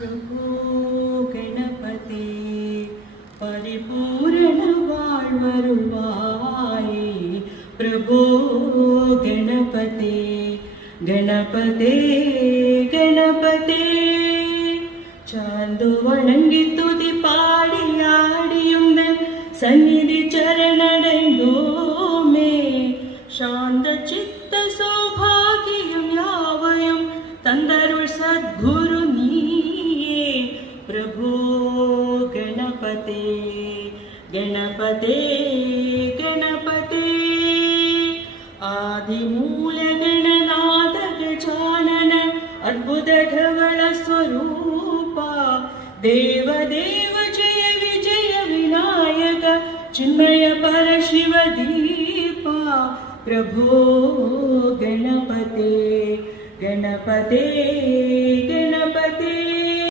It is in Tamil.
प्रभो गणपते परिपूर्ण வாழ்வருள்வாயே प्रभो गणपते गणपते गणपते चांदो वणंगी तुதி பாடி ஆடியுந்தன் சந்நிதி சரணடைந்தோமே சாந்த சித்த சௌபாகியம் யாவையும் தந்தருள் சத்குரு நீயே प्रभो गणपते गणपते गणपते आदिमूल गणनाथ गजानन अद्भुत धवल स्वरूपा देवदेव जय विजय विनायक चिन्मय परशिव दीपा प्रभो गणपते गणपते गणपते